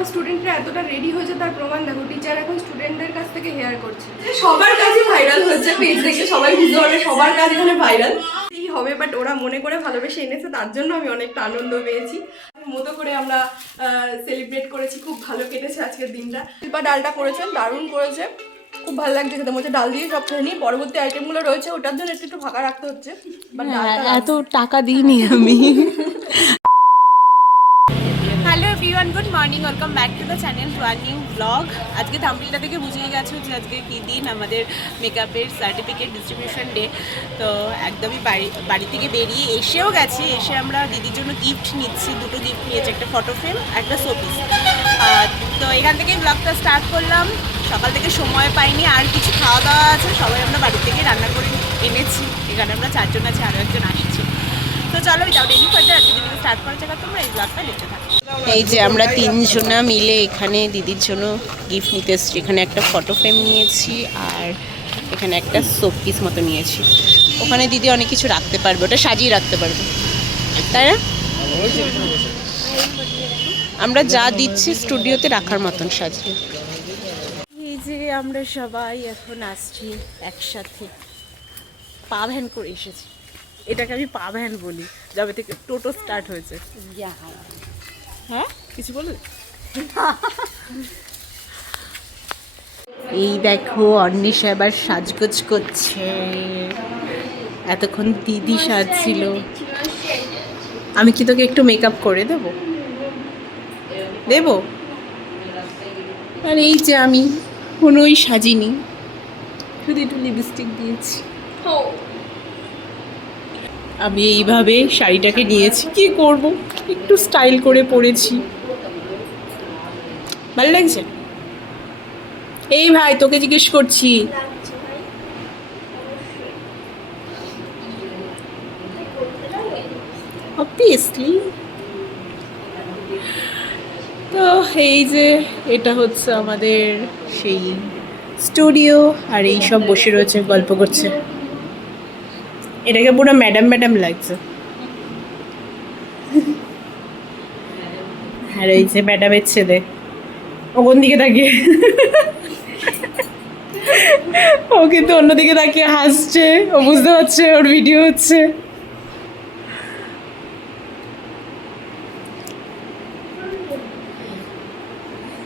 আমার স্টুডেন্টরা এতটা রেডি হয়েছে তার প্রমাণ দেখো, টিচার এখন স্টুডেন্টদের কাছ থেকে হেয়ার করছে। সবার কাছে ভাইরাল হচ্ছে, পেজ দেখে সবাই বুঝতে পারবে সবার কাছে এখানে ভাইরাল এই হবে, বাট ওরা মনে করে ভালোবেসে এনেছে, তার জন্য আমি অনেকটা আনন্দ পেয়েছি। মতো করে আমরা সেলিব্রেট করেছি, খুব ভালো কেটেছে আজকের দিনটা। শিল্পা ডালটা করেছেন, দারুণ করেছে, খুব ভালো লাগছে খেতে। মধ্যে ডাল দিয়ে সব খেয়ে নিই, পরবর্তী আইটেমগুলো রয়েছে ওটার জন্য একটু ফাঁকা রাখতে হচ্ছে। এত টাকা দিইনি আমি। Hello everyone, good morning, welcome back to the channel to our new blog. আজকে থাম্বনেলটা থেকে বুঝিয়ে গেছো যে আজকে কী দিন, আমাদের মেকআপের সার্টিফিকেট ডিস্ট্রিবিউশন ডে। তো একদমই বাড়ি থেকে বেরিয়ে এসেও গেছি, এসে আমরা দিদির জন্য গিফট নিচ্ছি, দুটো গিফট নিয়েছি, একটা ফটো ফ্রেম, একটা শোপিস। তো এখান থেকেই ব্লগটা স্টার্ট করলাম। সকাল থেকে সময় পাইনি, আর কিছু খাওয়া দাওয়া আছে, সবাই আমরা বাড়ি থেকে রান্না করে এনেছি। এখানে আমরা চারজন আছি, আরও একজন আসছে। তো চলো উইদাউট এনি ফার্দার আজকে দিদিকে স্টার্ট করার জায়গা তোমরা এই ব্লগটা দেখতে থাকো। এই যে আমরা তিনজনা মিলে এখানে দিদির জন্য গিফট নিতে এসেছি। এখানে একটা ফটো ফ্রেম নিয়েছি আর এখানে একটা সোপ পিস মতো নিয়েছি। ওখানে দিদি অনেক কিছু রাখতে পারবে, ওটা সাজিয়ে রাখতে পারবে, তাই না? আমরা যা দিচ্ছি স্টুডিওতে রাখার মতন সাজিয়ে। এই যে আমরা সবাই এখন আসছি একসাথে, পা ভ্যান করে এসেছি। এটাকে আমি পা ভ্যান বলি, যবে থেকে টোটো স্টার্ট হয়েছে। হ্যাঁ, কিছু বললে? এই দেখো অন্বেষা এবার সাজগোজ করছে, এতক্ষণ দিদি সাজছিল। আমি কি তোকে একটু মেকআপ করে দেবো? আর এই যে আমি কোনোই সাজিনি, শুধু একটু লিপস্টিক দিয়েছি। আমি এইভাবে শাড়িটাকে নিয়েছি, কি করব, একটু স্টাইল করে পরেছি, ভালো লাগছে। এই ভাই তোকে জিজ্ঞেস করছি। অবভিয়াসলি। তো এই যে এটা হচ্ছে আমাদের সেই স্টুডিও, আর এই সব বসে রয়েছে গল্প করছে। এটাকে পুরো ম্যাডাম ম্যাডাম লাগছে। আর এই যে ম্যাডামের ছেলে, ও কোন দিকে তাকিয়ে, ও কিন্তু অন্যদিকে তাকিয়ে হাসছে, ও বুঝতে পারছে ওর ভিডিও হচ্ছে।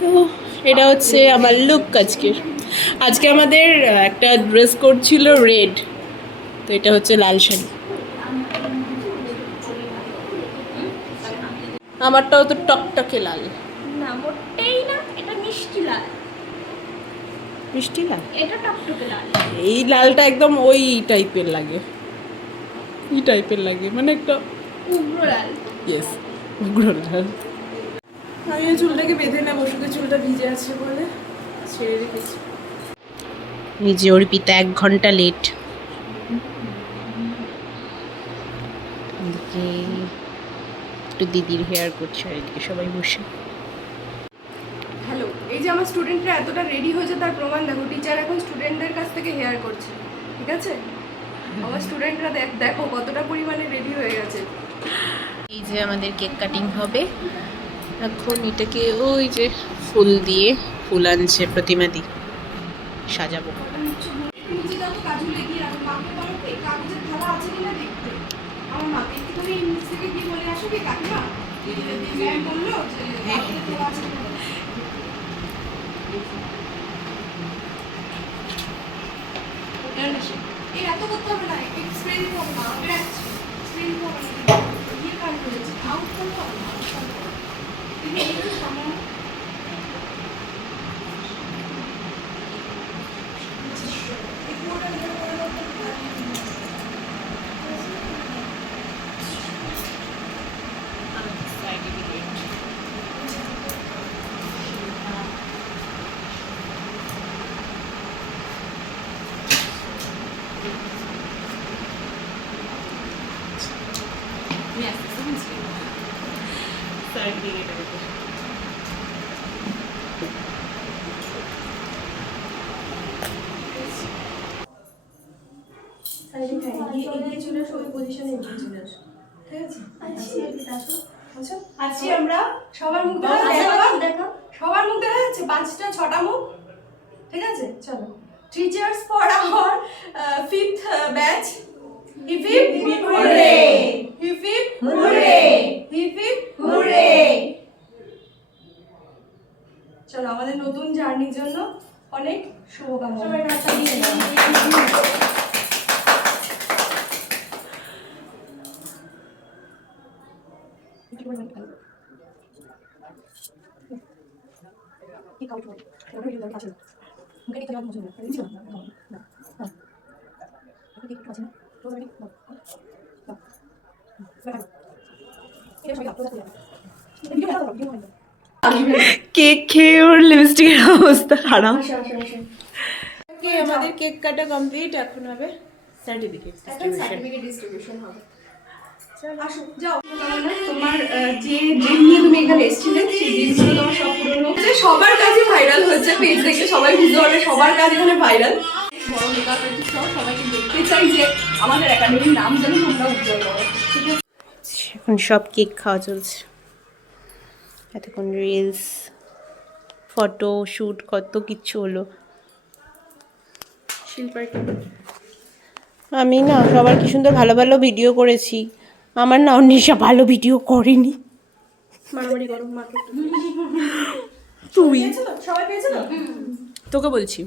তো এটা হচ্ছে আমার লুক আজকের। আজকে আমাদের একটা ড্রেস কোড ছিল রেড, তো এটা হচ্ছে লাল শাড়ি। আমারটাও তো টকটকে লাল না, মোটেই না, এটা মিষ্টি লাল। মিষ্টি লাল? এটা টকটকে লাল। এই লালটা একদম ওই টাইপের লাগে, এই টাইপের লাগে, মানে একটা উগ্র লাল। ইয়েস, উগ্র লাল। আমি ওই চুলটাকে বেঁধে নেবো, শুধু চুলটা ভিজে আছে বলে ছেড়ে রেখেছি। নিজে অর্পিতা 1 ঘন্টা লেট। এদিকে একটু দিদির হেয়ার করছে, আর এদিকে সবাই বসে। হ্যালো, এই যে আমার স্টুডেন্টরা এতটা রেডি হয়েছে তার প্রমাণ দেখো, টিচার এখন স্টুডেন্টদের কাছ থেকে হেয়ার করছে, ঠিক আছে? আমার স্টুডেন্টরা দেখো কতটা পরিমাণে রেডি হয়ে গেছে। এই যে আমাদের কেক কাটিং হবে এখন, এটাকে ওই যে ফুল দিয়ে, ফুল আনছে প্রতিমা দি, সাজাবো। এত করতে হবে না, স্প্রে দিতে হবে না, স্প্রে দিতে হবে না, ইয়ে কাজ করেছি, আউট করতে হবে না, কিন্তু এই সময় এগিয়ে চলে আসো, ওই পজিশনে এগিয়ে চলে আসো, ঠিক আছে? আছি আমরা সবার মুখ দেখো। 5টা 6টা মুখ, ঠিক আছে? চলো, 3 cheers for our 5th batch. Hip hip hooray! Hip hip hooray! Hip hip hooray! চলো, আমাদের নতুন জার্নির জন্য অনেক শুভকামনা। সবাই হাতটা দিয়ে দাও। কেক খেয়ে ওর লিপস্টিকের অবস্থা খারাপ। কি আমাদের কেক কাটা কমপ্লিট, এখন হবে সার্টিফিকেট ডিস্ট্রিবিউশন হবে। আসো, যাও। তোমার যে ড্রিম নিয়ে তুমি এখানে এসেছিলে সেই ড্রিমগুলো তোমার সব পূরণ হচ্ছে। সবার কাছে ভাইরাল হচ্ছে, পেজ দেখে সবাই বুঝতে পারবে সবার কাজ এখানে ভাইরাল। বড় মেকআপ আর্টিস্ট সহ সবাইকে দেখতে চাই যে আমাদের একাডেমির নাম যেন তোমরা উজ্জ্বল করো, ঠিক আছে? এখন সব কেক খাওয়া চলছে, এতক্ষণ রিলস, ফটো শ্যুট, কত কিচ্ছু হলো। শিল্পার আমি না সবার কি সুন্দর ভালো ভালো ভিডিও করেছি, আমার না অন্বেষা ভালো ভিডিও করেনি। মারামারি করো, মার্কেট তুই সবাই পেয়েছো তো? তোকে বলছি,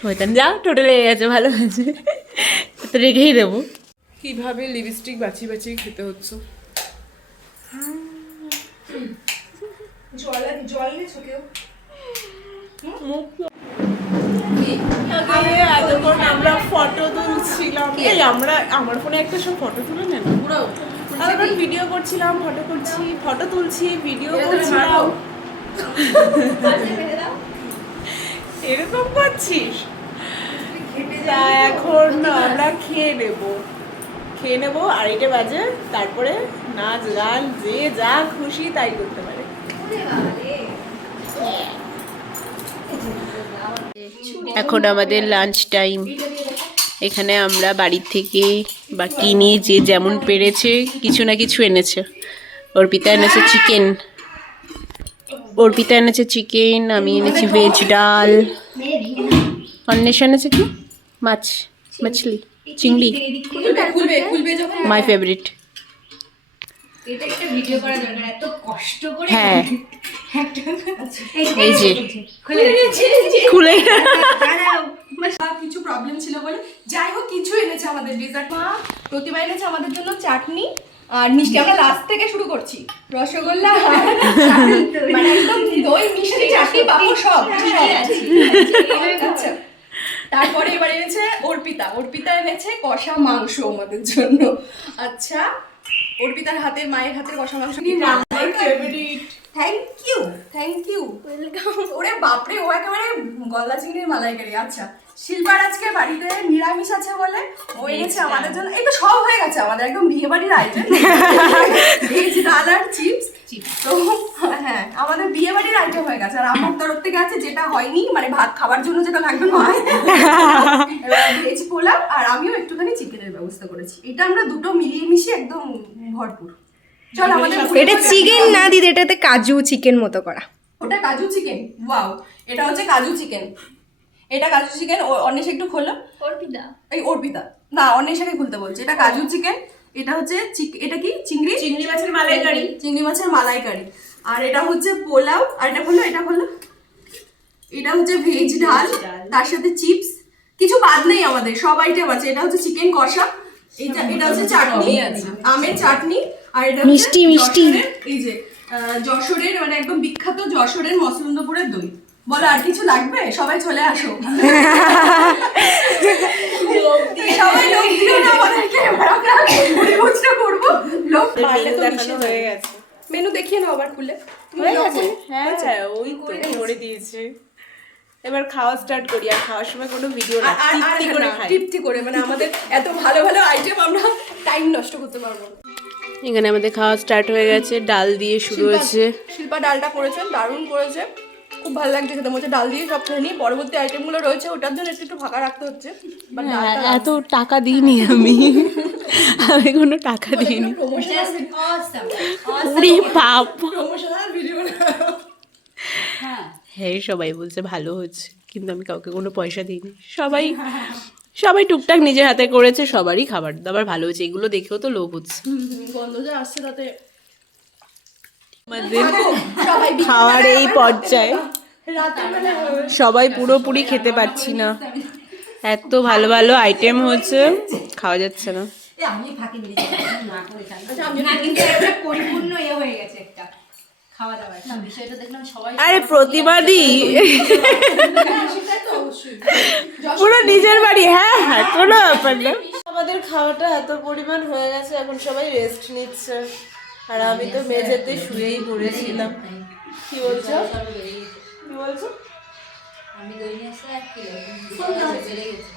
শয়তান যা, টোটাল হয়ে গেছে, ভালো হয়েছে, তো রেখেই দেবো। কিভাবে লিপস্টিক বাছিয়ে বাছিয়ে খেতে হচ্ছে। জল নিয়েছো কেউ? এতক্ষণ আমরা ফটো তুলছিলাম, এই আমরা আমার ফোনে একটা সব ফটো তুলে নেন, পুরো আমরা ভিডিও করছিলাম, ফটো তুলছি, ভিডিও করছিলাম। এরকম করছিস? তা এখন আমরা খেয়ে নেব, আড়াইটে বাজে, তারপরে নাচ গান যে যা খুশি তাই করতে পারে। এখন আমাদের লাঞ্চ টাইম। এখানে আমরা বাড়ির থেকে বা কিনে যে যেমন পেরেছে কিছু না কিছু এনেছে। অর্পিতা এনেছে চিকেন, আমি এনেছি ভেজ ডাল, অন্বেষা এনেছে কি মাছলি চিংড়ি, খুলবে যখন মাই ফেভারিট। এটা একটা ভিডিও করা দরকার, এত কষ্ট করে। হ্যাঁ, আচ্ছা। এই যে খুলে কিছু প্রবলেম ছিল বলে যাই হোক কিছু এনেছে আমাদের ডেজার্ট। মা প্রতিমা এনেছে আমাদের জন্য চাটনি আর মিষ্টি। আমরা লাস্ট থেকে শুরু করছি, রসগোল্লা মানে একদম দই মিষ্টি চাটনি পাপড় সব। আচ্ছা, তারপরে এবার এনেছে অর্পিতা এনেছে কষা মাংস আমাদের জন্য। আচ্ছা, অর্পিতার হাতের, মায়ের হাতের কষা মাংস থ্যাংক ইউ ওরে বাপরে, ও একেবারে গলদা চিংড়ির মালাইকারি। আচ্ছা, শিল্পার আজকে বাড়িতে নিরামিষ আছে বলে ও এনেছে আমাদের জন্য, এই তো সব হয়ে গেছে আমাদের একদম বিয়ে বাড়ির আইটেম, ভেজ ডাল আর চিপস। তো হ্যাঁ, আমাদের বিয়ে বাড়ির আইটেম হয়ে গেছে। আর আমার তরফ থেকে আছে যেটা হয়নি, মানে ভাত খাবার জন্য যেটা লাগবে নয়, ভেজ পোলাও, আর আমিও একটুখানি চিকেনের ব্যবস্থা করেছি। এটা আমরা দুটো মিলিয়ে মিশিয়ে একদম ভরপুর। চল আমাদের এটা চিকেন না দিদি, এটাতে কাজু চিকেন মতো করা। ওটা কাজু চিকেন, ওয়াও, এটা হচ্ছে কাজু চিকেন। এটা কাজু চিকেন। অন্বেষা একটু খোলো। অর্পিতা না, অন্বেষাকে খুলতে বলছে। এটা কাজু চিকেন, এটা হচ্ছে এটা কি চিংড়ি মাছের মালাইকারি, আর এটা হচ্ছে পোলাও, আর এটা খোলো, এটা হচ্ছে ভেজ ডাল, তার সাথে চিপস, কিছু বাদ নেই আমাদের, সব আইটেম আছে। এটা হচ্ছে চিকেন কষা, এটা হচ্ছে চাটনি, আমের চাটনি, আর এটা মিষ্টি এই যে যশোরের মানে একদম বিখ্যাত যশোরের মসলন্দপুরের দই। বলো আর কিছু লাগবে? সবাই চলে আসো। সবাই লোক দিও না আমাদেরকে, এবার আমরা পরিবেশটা করব। লোক বাইরে তো দেখানো হয়ে গেছে। মেনু দেখিয়ে নাও আবার খুলে। হয়ে গেছে? হ্যাঁ, ওই তো করে দিয়েছে। এবার খাওয়া স্টার্ট করি, আর খাওয়ার সময় কোনো ভিডিও না, তৃপ্তি করে, মানে আমাদের এত ভালো ভালো আইটেম, আমরা টাইম নষ্ট করতে পারবো না। এখানে আমাদের খাওয়া স্টার্ট হয়ে গেছে, ডাল দিয়ে শুরু হয়েছে। শিল্পা ডালটা করেছেন, দারুণ করেছে, খুব ভালো লাগছে খেতে। মধ্যে ডাল দিয়ে সব খেয়ে নিই, পরবর্তী আইটেমগুলো রয়েছে ওটার জন্য একটু ফাঁকা রাখতে হচ্ছে। এত টাকা দিইনি আমি কোনো টাকা দিইনি। উরি বাপ, প্রমোশনাল ভিডিও হ্যাঁ সবাই বলছে ভালো হচ্ছে, কিন্তু আমি কাউকে কোনো পয়সা দিইনি। সবাই সবাই টুকটাক নিজের হাতে করেছে, সবারই খাবার দাবার ভালো হচ্ছে। এগুলো দেখেও তো লোভ হচ্ছে। গন্ধ যে আসছে তাতে আমাদের খাওয়ার এই পর্যায়ে সবাই পুরোপুরি খেতে পাচ্ছি না, এত ভালো ভালো আইটেম হচ্ছে, খাওয়া যাচ্ছে না। আমি ফাঁকি দিয়েছি না করে না, কিন্তু একটা পরিপূর্ণ হয়ে গেছে একটা খাওয়া দাওয়ার সব বিষয়টা দেখলাম সবাই। আরে প্রতিবাদী পুরো নিজের বাড়ি, হ্যাঁ হ্যাঁ কোনো ব্যাপার না। আমাদের খাওয়াটা এত পরিমাণ হয়ে গেছে, এখন সবাই রেস্ট নিচ্ছে, আর আমি তো মেঝেতে শুয়েই পড়েছিলাম। কি বলছো? কি বলছো? আমি দই নিয়ে আসলে 1 কিলো বেড়ে গেছে।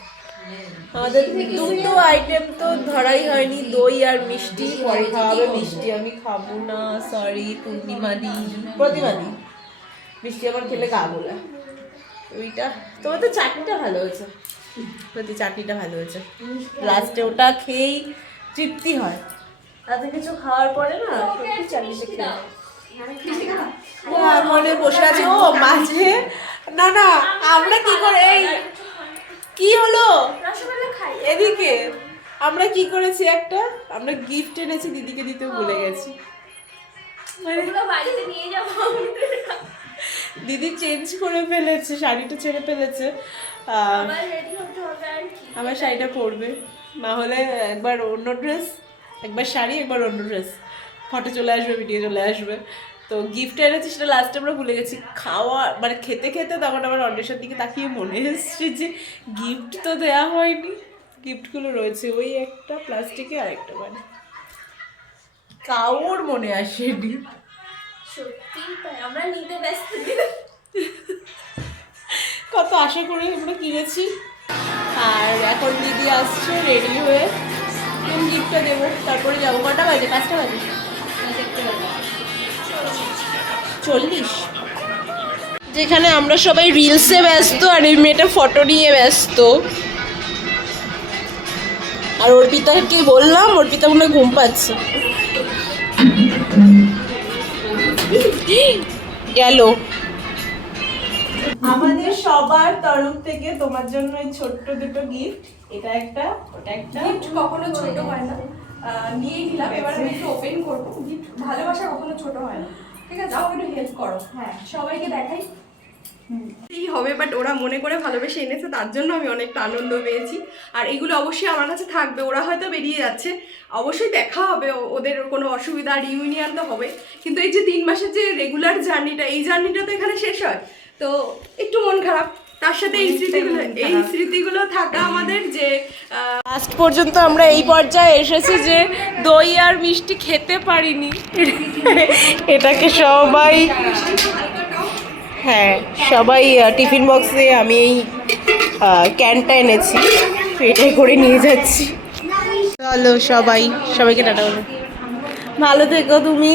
আমাদের দুটো আইটেম তো ধরাই হয়নি, দই আর মিষ্টি। পরে খাওয়াবে মিষ্টি, আমি খাবো না, সরি। প্রতিমাদি মিষ্টি আমার খেলে গা গোলা। ওইটা তোমার তো চাটনিটা ভালো হয়েছে, প্রতি চাটনিটা ভালো হয়েছে। লাস্টে ওটা খেয়েই তৃপ্তি হয়, তাতে কিছু খাওয়ার পরে না সত্যি চাটনিটা খেয়ে মনে বসে আছে। ও মাঝে না না আমরা কি করে এই কি হলো এদিকে আমরা কি করেছি, আমরা গিফট এনেছি, দিদিকে দিতেও ভুলে গেছি। দিদি চেঞ্জ করে ফেলেছে, শাড়িটা ছেড়ে ফেলেছে। আমার শাড়িটা পরবে, না হলে একবার অন্য ড্রেস, একবার শাড়ি, একবার অন্য ড্রেস, ফটো চলে আসবে, ভিডিও চলে আসবে। তো গিফট এনেছি, সেটা লাস্টে আমরা ভুলে গেছি। খাওয়া মানে খেতে খেতে তখন আমার অন্বেষার দিকে তাকিয়ে মনে এসছে যে গিফট তো দেওয়া হয়নি। গিফটগুলো রয়েছে ওই একটা প্লাস্টিকে, আর একটা মানে কাউর মনে আসেনি। আমরা নিতে ব্যস্ত। কত আশা করে আমরা কিনেছি, আর এখন দিদি আসছে রেডি হয়ে, কোন গিফটটা দেবো, তারপরে যাবো। কটা বাজে? 5টা বাজে, 40। যেখানে আমরা সবাই রিলসে ব্যস্ত, আর এই মেয়েটা ফটো নিয়ে ব্যস্ত। আর অর্পিতাকে বললাম, অর্পিতা মনে হয় ঘুম পাচ্ছে, গেল। আমাদের সবার তরফ থেকে তোমার জন্য এই ছোট্ট দুটো গিফট, এটা একটা, ওটা একটা। গিফট কখনো ছোট হয় না, নিয়ে নিলাম, এবার আমি একটু ওপেন করবো। গিফট ভালোবাসা কখনো ছোট হয় না, ঠিক আছে? আমাকে একটু হেল্প করো। হ্যাঁ, সবাইকে দেখাই এই হবে, বাট ওরা মনে করে ভালোবেসে এনেছে, তার জন্য আমি অনেকটা আনন্দ পেয়েছি। আর এগুলো অবশ্যই আমার কাছে থাকবে, ওরা হয়তো বেরিয়ে যাচ্ছে, অবশ্যই দেখা হবে, ওদের কোনো অসুবিধা, রিউনিয়ন তো হবে, কিন্তু এই যে 3 মাসের যে রেগুলার জার্নিটা, এই জার্নিটা তো এখানে শেষ হয়, তো একটু মন খারাপ। তার সাথে এই স্মৃতিগুলো থাকা আমাদের, যে লাস্ট পর্যন্ত আমরা এই পর্যায়ে এসেছি যে দই আর মিষ্টি খেতে পারিনি। এটাকে সবাই, হ্যাঁ সবাই টিফিন বক্সে, আমি এই ক্যানটা এনেছি, এটাই করে নিয়ে যাচ্ছি। চলো সবাইকে টাটা বলো, ভালো থেকো তুমি।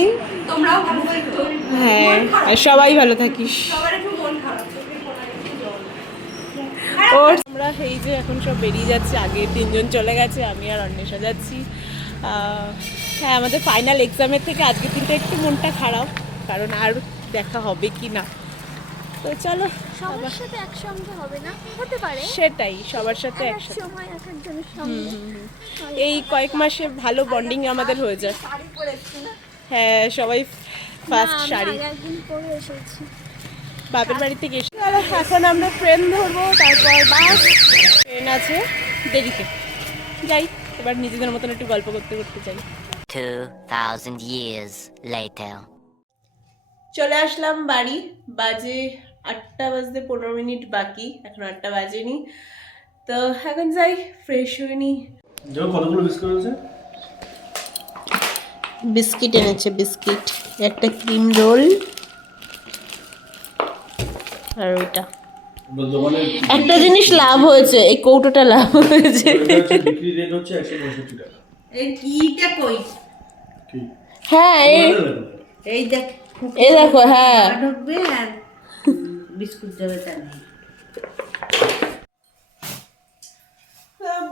তোমরাও ভালো থাকো। হ্যাঁ, আর সবাই ভালো থাকিস। সবার একটু মন খারাপ। ওর আমরা এই যে এখন সব বেরিয়ে যাচ্ছে, আগে 3 জন চলে গেছে, আমি আর অন্বেষা যাচ্ছি। হ্যাঁ, আমাদের ফাইনাল এক্সামের থেকে আজকে দিনটা একটু মনটা খারাপ, কারণ আর দেখা হবে কি না। তো চলো, সবার সাথে একসঙ্গে হবে না, হতে পারে সেটাই, সবার সাথে এক একসাথে। সময় এক একজনের সঙ্গে। এই কয়েক মাসে ভালো বন্ডিং আমাদের হয়ে যায়। শাড়ি পরেছি না? হ্যাঁ, সবাই ফার্স্ট না, আমি শাড়ি আগে একদিন পরে এসেছি। বাপের বাড়ি থেকে এসে। চলো, এখন আমরা ট্রেন ধরবো, তারপর বাস, ট্রেন আছে দেরিতে। যাই, এবার নিজেদের মতন একটু গল্প করতে করতে যাই। 2000 years later. চলে আসলাম বাড়ি, বাজে 8টা বাজতে 15 মিনিট বাকি, এখন 8টা বাজেনি। তো এখন যাই, ফ্রেশ হয়ে নি। কতগুলো বিস্কুট আছে? বিস্কিট এনেছে, বিস্কিট, একটা ক্রিম রোল, আর ওইটা। একটা জিনিস লাভ হয়েছে, এই কৌটোটা লাভ হয়েছে। বিক্রি রেট হচ্ছে 165 টাকা। এই কিটা কই? ঠিক। হ্যাঁ, এই দেখ, এই দেখো, হ্যাঁ ঢুকবে আর বিস্কুট দেবে তার নেই।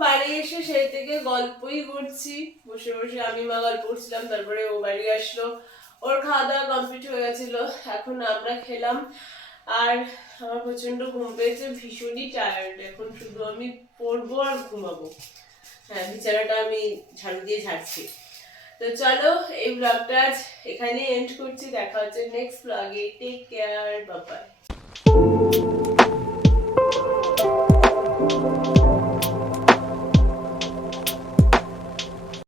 বাড়ি এসে সেই থেকে গল্পই করছি, বসে বসে আমি মা গল্প করছিলাম, তারপরে ও বাড়ি আসলো, ওর খাওয়া দাওয়া কমপ্লিট হয়ে গেছিল, এখন আমরা খেলাম। আর আমার প্রচন্ড ঘুম পেয়েছে, ভীষণই টায়ার্ড। এখন শুধু আমি পড়বো আর ঘুমাবো। হ্যাঁ, বিছানাটা আমি ঝাড়ু দিয়ে ঝাড়ছি। তো চলো এই ব্লগটা আজ এখানে এন্ড করছি। দেখা হচ্ছে নেক্সট ব্লগে। Take care, bye by.